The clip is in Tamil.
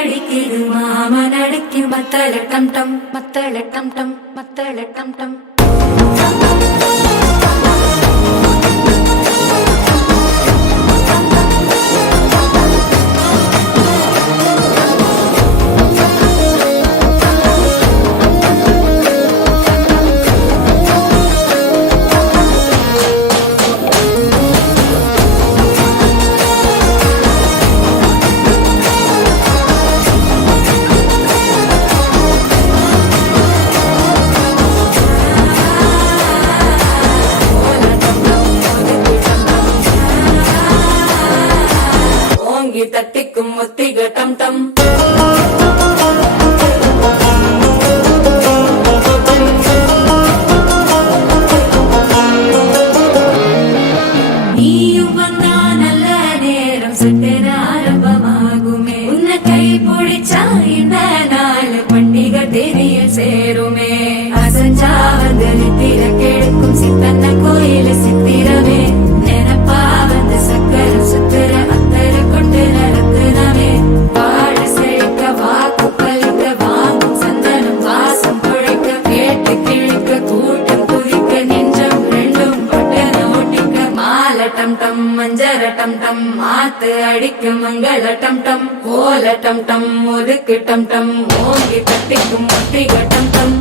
அடிக்குது மாமன் அடிக்கு மத்தள டம் டம் மத்தள டம் டம் மத்தள டம் டம். தட்டிக்கும் முத்திக டம் டம். நீயும் வந்தா நல்ல நேரம் சட்டென ஆரம்பமாகுமே. உன்னை கை பிடிச்சா இந்த நாள் பண்டிகை தெரிய சேருமே. அசஞ்சா வந்து நித்திர கெடுக்கும் சித்தன்ன கோயில சித்திரமே. நினப்பா வந்து சக்கர சுத்திர அத்தர கொண்டு நடத்துனமே. பாட செழிக்க வாக்கு பலிக்க வாங்கும் சந்தனம் வாசம் குழைக்க கேட்டு கிழிக்க கூட்டம் குதிக்க நெஞ்சம் ரெண்டும் பட்டன ஓட்டிக்க. மால டம் டம் மஞ்சர டம் டம் மாத்து அடிக்க மங்கள டம் டம் கோல டம் டம் ஒதுக்கு டம் டம் ஓங்கி தட்டிக்கும் முத்திக டம் டம்.